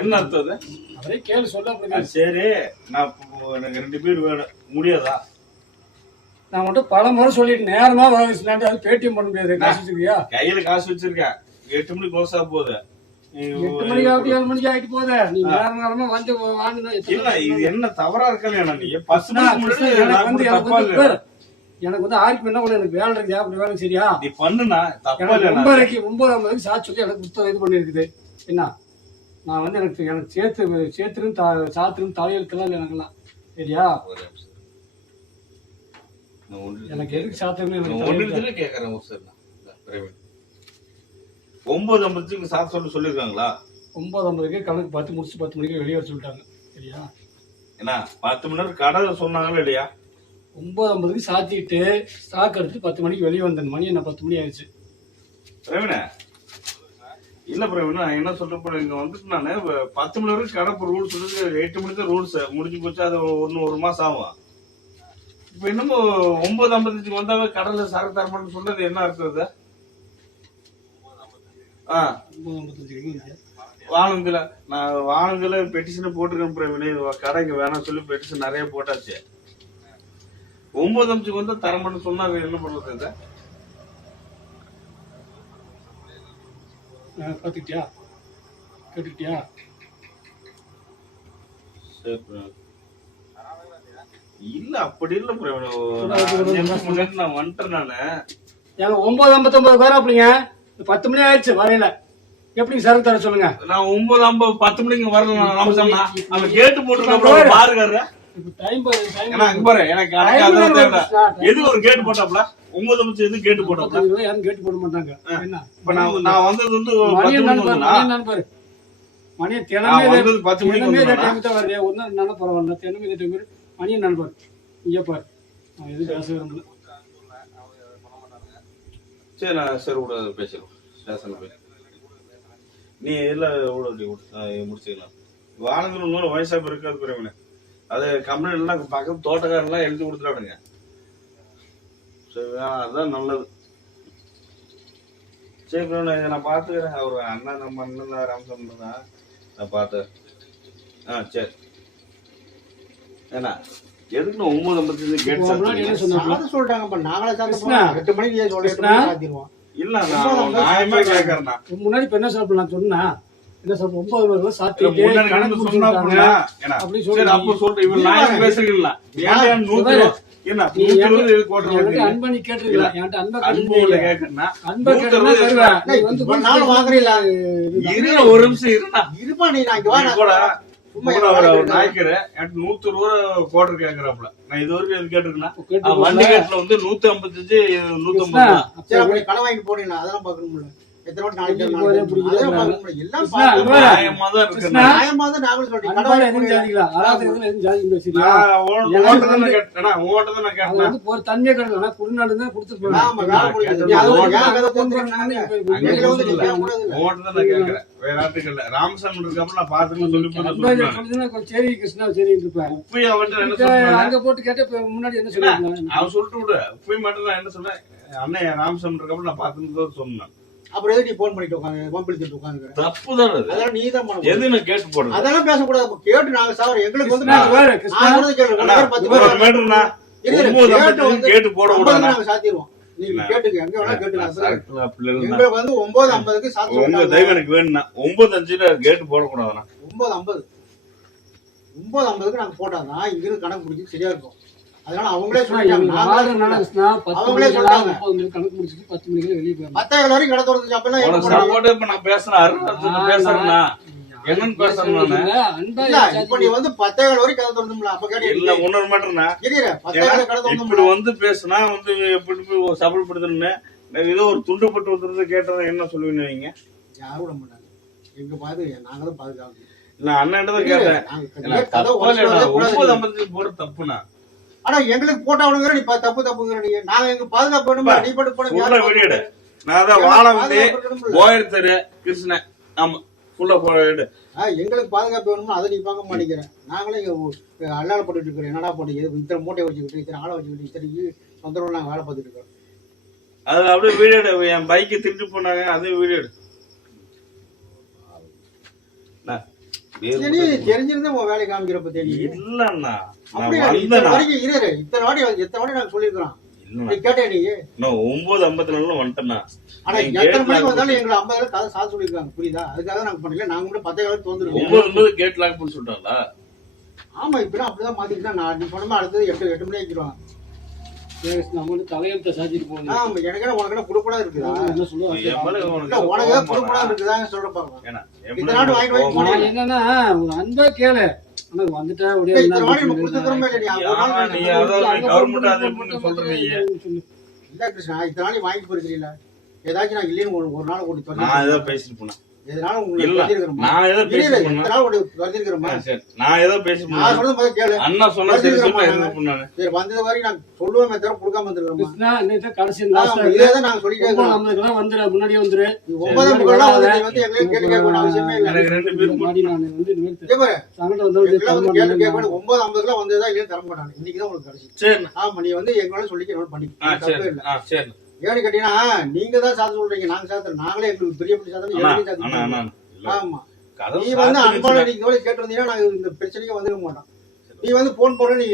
என்ன அர்த்தம்? சரி, நான் எனக்கு 2 பேர் வேணும், முடியாதா? நான் மட்டும் பல முறை சொல்லிட்டு நேரமா பேடிஎம் பண்ண முடியாது. காசு வச்சிருக்கியா? கையில காசு வச்சிருக்கேன். 8 மணிக்கு க்ளோஸ் ஆக போகுது. 8 மணிக்கு ஆகிட்டு 7 மணிக்கு ஆகிட்டு போகுது. நீ நேரமா வந்து வாங்கணும். இல்ல, இது என்ன தவறா இருக்கல? நீ 10 மணிக்கு எனக்கு வந்து ஆர்க்கு என்ன பண்ண, எனக்கு வேலை இருக்கு, அப்படி வேலை சரியா? நீ பண்ணுனா தப்பா இல்ல. 9:50 சாட்சி சொல்லி எனக்கு புத்தகம் இது பண்ணிருக்குது. என்ன நான் வந்து எனக்கு சேர்த்துரும் சாத்திரும் தலையெழுத்துலாம் இல்லை எனக்குலாம், சரியா? எனக்கு எதுக்கு சாத்திரம் கேக்குறேன். 9:50 சாத்து சொல்லிருக்காங்களா? 9:50 கணக்கு 10 முடிச்சு 10 மணிக்கு வெளியே வர சொல்லிட்டாங்க, சரியா? என்ன 10 மணி நேரம் கடை சொன்னாங்களா இல்லையா? 9:50 சாத்திட்டு ஸ்டாக் எடுத்து 10 மணிக்கு வெளியே வந்தேன். மணி என்ன 10 மணி ஆயிடுச்சு. பிரவீன இல்ல பிரவீன, நான் என்ன சொல்றேன், இங்க வந்துட்டு நானு 10 மணி வரைக்கும் கடை ரூல்ஸ் சொல்லுது. 8 மணிக்கு தான் ரூல்ஸ் முடிஞ்சு போச்சு. அது ஒரு மாசம் ஆகும். இப்ப இன்னமும் 9:55 வந்தாவே கடல்ல சரக்கு தரமான்னு சொன்னது என்ன அர்த்தம்? வானந்தில நான் வானந்தில பெட்டிஷன் போட்டிருக்கேன் பிரவீன. கடைக்கு வேணாம் சொல்லி பெட்டிஷன் நிறைய போட்டாச்சு. 9:50 வந்தா தரமான்னு சொன்னா என்ன பண்றது? பாத்துக்கிட்டியா? கேட்டுக்கிட்டியா? இல்ல அப்படி இல்ல பிரவீன, நான் வந்துட்டேன். நானு 9:59 பேர் அப்படிங்க. 10 மணி ஆயிடுச்சு வரையில. எப்படி சரக்கு தர சொல்லுங்க? நான் 9:50 10 மணிக்கு வரல. ராமசாமி அவன் கேட்டு போட்டுருக்கான் பாருங்க. எனக்கு எது ஒரு கேட்டு போட்டாப்ல 9:50 எது கேட்டு போட்டாப்ல? யாரும் கேட்டு போட மாட்டாங்க. இப்ப நான் வந்தது வந்து 10 மணிக்கு மணியை தினமே 10 மணிக்கு தான் வருது. ஒன்னும் நல்லா பரவாயில்ல. தினமே மணியை நண்பர் இங்க பாரு. நான் எதுவும் பேச விரும்பல. சரி, நான் சரி விட பேசலாம். ஸ்டேஷன்ல போய் நீ இல்ல முடிச்சுக்கலாம். வானந்தூர் வயசாக இருக்காது பிறகு அது கம்பெனிலாம் பக்கத்து தோட்டக்காரெல்லாம் எழுதி கொடுத்துடாடுங்க. சரி, அதுதான் நல்லது. சரி பிறகு நான் பாத்துக்கிறேன். அவரு அண்ணா நம்ம அண்ணன் தான் ராமசாமி தான் நான் பார்த்தேன். சரி. ஏன்னா எதுக்கு 9:50 கேட்டு சொல்லிட்டாங்க. நாங்களே 8 மணிக்கு சொல்லிடுவோம். இல்ல நான் நியாயமா கேட்கறேன். முன்னாடி இப்ப என்ன சாப்பிடலாம் சொன்னா என்ன சார் 9 சாப்பிட்டு அப்படி சொல்லி அப்ப சொல்றேன். இவன் நியாயம் பேசுறீங்களா? அன்பனி கேட்டுருக்கலாம். என்கிட்ட அன்பை ஒரு நிமிஷம் இருப்பா. நீ நாய்க்கிற 100 ரூபா கோட்டர் கேக்குறாப்ல. நான் இது வரைக்கும் எது கேட்டிருக்கேன். வண்டி கேட்ல வந்து 155 150 கடை வாங்கிட்டு போனீங்களா? அதெல்லாம் பாக்கணும்ல. ராமசாமி இருக்காம நான் பாத்துன்னு சொல்லி சரி கிருஷ்ணா சரி அங்க போட்டு கேட்ட முன்னாடி என்ன சொல்லுவாங்க? அவன் சொல்லிட்டு விடு. உப்பை மட்டும் நான் என்ன சொன்னேன், அண்ணன் ராமசாமி இருக்காம நான் பாத்துன்னு சொன்னேன். அப்புறம் எதுக்கு நீ போன் பண்ணிட்டு உட்காந்து வம்பிழுத்துட்டு உட்காந்து? தப்புதான். அதெல்லாம் நீ தான் பண்ணணும். எது நான் கேட்டு போடுறேன். அதெல்லாம் பேசக்கூடாது. கேட்டு நாங்க சார் எங்களுக்கு வந்து கேட்டு போட கூடாது. நாங்க சாத்திடுவோம். நீங்க கேட்டுக்க எங்க வேணா கேட்டுக்கலாம். எங்களுக்கு வந்து 9:50 சாத்தி உங்க தெய்வம் எனக்கு வேணும்னா 9:05 கேட்டு போடக்கூடாதுண்ணா. 9:50 நாங்க போட்டாதான் இங்க இருந்து கணக்கு பிடிச்சி சரியா இருக்கும். அதனால அவங்களே சொல்லிட்டாங்க. அவங்களே சொல்றாங்க கணக்கு முடிச்சிட்டு 10 மணிக்கு வெளியே போய் 10 வரைக்கும் கடை திறந்துச்சு. அப்பெல்லாம் இப்ப நான் பேசுறேன்னா என்னன்னு பேசுறேன். இப்ப நீ வந்து 10 வரைக்கும் கடை திறந்தும்ல. அப்ப கேட்டு இல்ல ஒன்னொரு மாட்டேன்னா 10 கடை திறந்து இப்படி வந்து பேசுனா வந்து எப்படி சபலப்படுத்தணும்னு ஏதோ ஒரு துண்டுப்பட்டு வந்துருந்து கேட்டதை என்ன சொல்லுவீங்க நீங்க? யாரும் விட மாட்டாங்க. எங்க பாது நாங்க தான் பாதுகாக்கணும். நான் அண்ணன் தான் கேட்டேன். 9:50 போட தப்புனா. ஆனா எங்களுக்கு போட்டவனுங்கிற நீ தப்புங்கிற நீ. நாங்க எங்க பாதுகாப்பு வேணுமா? நீ போட்டு போன வெளியிடு. நான் தான் வாழவந்தே போயர் தெரு கிருஷ்ணன். ஆமா ஃபுல்லா போயிடு. எங்களுக்கு பாதுகாப்பு வேணுமா? அதை நீ பார்க்க மாட்டேங்கிறேன். நாங்களே இங்க அல்லாட போட்டுட்டு இருக்கிறோம். என்னடா போட்டு இத்தனை மூட்டையை வச்சுக்கிட்டு இத்தனை ஆளை வச்சுக்கிட்டு இத்தனை சொந்தரோட நாங்க வேலை பார்த்துட்டு இருக்கோம். அது அப்படியே வீடியோ என் பைக்கை திருட்டு போனாங்க. அதையும் வீடியோ நீ தெரிஞ்சிருந்தா உன் வேலையை காமிக்கிறப்ப தெரியும் இல்லண்ணா அப்படி நான் இத்தனை வந்தேன் வரைக்கும் இரு எத்தனை வாட்டி நாங்க சொல்லியிருக்கிறோம் நீ கேட்டேன் நீ நான் 9:54 வந்துட்டேன்னா ஆனா எத்தனை மணிக்கு வந்தாலும் எங்களை 50 கதை சாத சொல்லியிருக்காங்க புரியுதா அதுக்காக நாங்க பண்ணல நாங்க கூட 10 காலம் தோந்துருக்கோம் 9 கேட் லாக் பண்ணி சொல்லிட்டாங்களா ஆமா இப்பதான் அப்படிதான் மாத்திக்கிட்டா நான் நீ சொன்ன அடுத்தது 8 மணி ஆக்கிடுவாங்க நம்ம வந்து தலையெழுத்த சாத்திட்டு போகணும். ஆமா எனக்கு உனக்கு குடுப்படா இருக்குதா என்ன சொல்லுவா? என் மேல இல்ல உனக்கு உனக்கு கோவமா குடுப்படா இருக்கா? இருக்குதான்னு சொல்ற பாருங்க ஏன்னா, என் இந்த மேல நாடு உனக்கு வாங்கி கோவமா நான் என்னன்னா ஒரு அன்பா கேளு. ஆனா வந்துட்டா ஒரே இல்ல, இத்தனை வாட்டி நம்ம கொடுத்துக்கிறோமே இல்ல நீ ஒரு நாள் நீ அதாவது கவர்மெண்ட் அது இப்படின்னு சொல்றீங்க. இல்ல கிருஷ்ணா இத்தனை நாள் வாங்கி போயிருக்கீங்களா ஏதாச்சும் நான் இல்லைன்னு ஒரு நாள் ஓடி நான் ஏதோ பேசிட்டு போனேன் எதனால இல்ல, உங்களுக்கு நான் ஏதோ பேசிட்டு போனேன். இத்தனை நாள் ஓடி வந்திருக்கிறோமா சரி, நான் ஏதோ பேசிட்டு நான் போனேன். சொல்றது முதல்ல கேளு அண்ணா சொன்னா சரி சொல்லி என்ன பண்ணானு சரி வந்தது வரைக்கும் நான் சொல்லுவேன் தவிர கொடுக்காம வந்துருக்கோமா கிருஷ்ணா, இன்னைக்கு கடைசி last ஆ இதே தான் நாங்க சொல்லிட்டே இருக்கோம் நம்மளுக்கெல்லாம் வந்துரு, முன்னாடியே வந்துரு. 9:00 வந்து நீ வந்து எங்களுக்கு கேள்வி கேட்க வேண்டிய அவசியமே இல்லை எனக்கு 2 பேர் இந்த மாதிரி நான் வந்து இனிமேல் இதே பாரு சங்கடம் வந்தவங்க எங்களாம் வந்து தர கேள்வி கேட்க மாட்டேன். வேண்டிய 9:50 வந்ததா இல்லையா தர மாட்டாங்க இன்னைக்கு தான் உங்களுக்கு கிடைச்சி சரி ஆமா நீ வந்து எங்களால சொல்லிக்க என்னோட பண்ணி தப்பே சரி இல்லை சரி ஏன்னு கேட்டீங்கன்னா நீங்க தான் சாத்த சொல்றீங்க நாங்க சாத்துறோம் நாங்களே எங்களுக்கு பெரியப்படி சாத்தணும் அண்ணா எங்களுக்கு அண்ணா சாத்தணும் அண்ணா இல்ல, ஆமா கதவு நீ வந்து சாத்திருச்சுன்னா- அன்பான நீங்க தோழி கேட்டிருந்தீங்கன்னா நாங்க இந்த பிரச்சனைக்கு வந்துருக்க மாட்டோம் நீ வந்து போன் போற நீ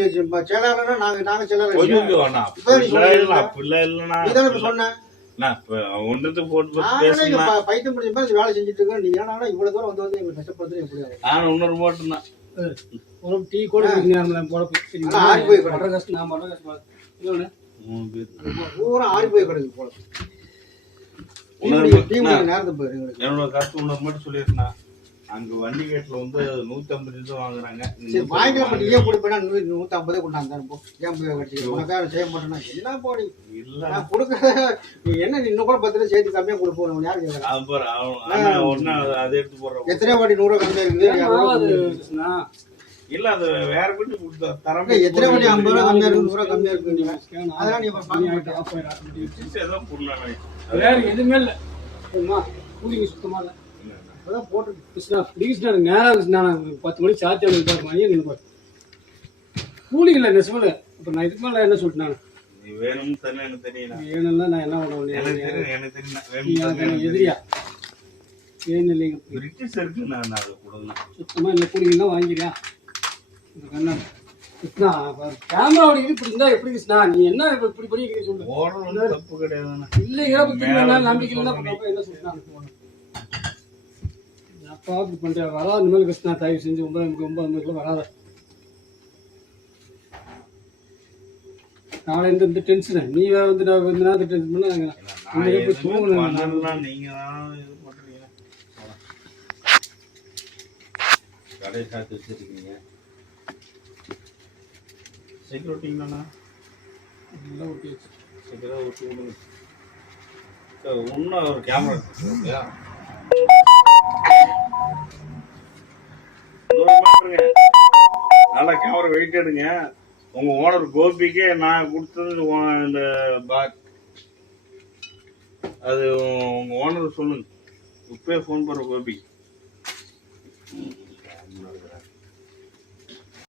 செயலாளர்னா நாங்க செயலாளர் ஐயோ, அண்ணா, இப்ப நீ அப்படிலாம் இல்ல, சொல்றீங்க. அப்படிலாம் இல்லண்ணா. நீ தானே இப்ப சொன்ன நான் இப்ப ஒன்றுத்துக்கு போட்டு நாங்களே இங்க பேசுனா பைத்தியம் முடிஞ்ச மாதிரி வேலை செஞ்சுட்டு இருக்கோம் நீ ஏன்னா இவ்வளவு தூரம் வந்து எங்களுக்கு கஷ்டப்படுறது எப்படி நான் இன்னொரு போட்டுனா ஒரு டீ கூட குடிக்கணும் போட போய் ஆனா ஆறி போய் படுற கஷ்டம் நான் படுற கஷ்டம் இல்லைண்ணே. பூரா ஆறி போய் கிடக்கு போல டீ முடிக்க நேரத்தை போயிரு எங்களுக்கு என்னோட கருத்து உனக்கு மட்டும் சொல்லியிருந்தா அங்க வண்டி கேட்ல வந்து 150 நிமிஷம் வாங்குறாங்க சரி வாங்கிக்கலாம் பட் ஏன் கொடுப்பேன்னா 150 கொண்டாந்து ஏன் போய் கடிச்சு உனக்காக செய்ய மாட்டேன்னா என்ன போடி இல்ல நான் கொடுக்க நீ என்ன நீ இன்னும் கூட 10 ரூபா சேர்த்து கம்மியா கொடுப்போம் யாரு கேட்கறா அது பாரு, அண்ணா ஒண்ணு அதை எடுத்து போடுறோம் எத்தனை வாட்டி 100 ரூபா கம்மியா இருக்குது ஏன் 200 ரூபா அது கம்மியா இருக்குது. கிருஷ்ணா? இல்ல அது வேற வீட்டு கொடுத்தா தரம் இல்ல, எத்தனை வாட்டி 50 ரூபா கம்மியா இருக்கு 100 ரூபா கம்மியா இருக்கு நீங்க ஸ்கேன் அதெல்லாம் நீ அப்புறம் பார்க்க மாட்டே. ஆஃப் ஆயிடும் automatic. ஏதோ புண்ணானே வேற எதுவுமே இல்லை சரிம்மா கூலிங் சுத்தமா இல்லை அதான் போட்டு கிருஷ்ணா கிருஷ்ணா எனக்கு நேரம் கிருஷ்ணா நான் 10 மணிக்கு சாத்தி அவனுக்கு பார்க்க மணி எனக்கு கூலிங் இல்லை நெசமல அப்புறம் நான் இதுக்கு மேலே என்ன சொல்லிட்டேன் நீ வேணும்னு தானே எனக்கு தெரியும் வேணும்னா நான் என்ன பண்ண எனக்கு முடியும் தெரியும் எனக்கு தெரியும் நீ வேணும் எனக்கு எனக்கு எதிரியா ஏன்னு இல்லைங்க பிரிட்டிஷ் இருக்கு நான் அதை கொடுங்க சுத்தமா இல்லை கூலிங் தான் வாங்கிறியா என்ன கிருஷ்ணா கேமரா ஓடிக்கிட்டு இப்படி இருந்தா எப்படி கிருஷ்ணா நீ என்ன இப்படி பண்ணிக்கிறீங்க சொல்லு ஓடுறது தப்பு கிடையாதுண்ணா இல்லைங்கிற பத்தி நம்பிக்கை இல்லைன்னா அப்புறம் என்ன சொல்லிட்டாங்க அப்பா இப்படி பண்ற வராது இனிமேல் கிருஷ்ணா தயவு செஞ்சு 9:50 வராத நாளை இந்த டென்ஷன் நீ வேற வந்து நான் வந்து நேரத்தை டென்ஷன் பண்ண நான் எதுவுமே பண்ணலாம் நீங்க தான் இது பண்றீங்க கடை சாத்தி வச்சிருக்கீங்க செக்யூரிட்டிங்கண்ணா நல்லா ஓட்டியாச்சு சீக்கிரம் விட்டு விடுங்க இன்னும் ஒரு கேமரா இல்லையா நல்லா கேமரா வெயிட் எடுங்க உங்க ஓனர் கோபிக்கே நான் கொடுத்தது இந்த பாக் அது உங்க ஓனர் சொல்லுங்க இப்பவே ஃபோன் பண்ற கோபி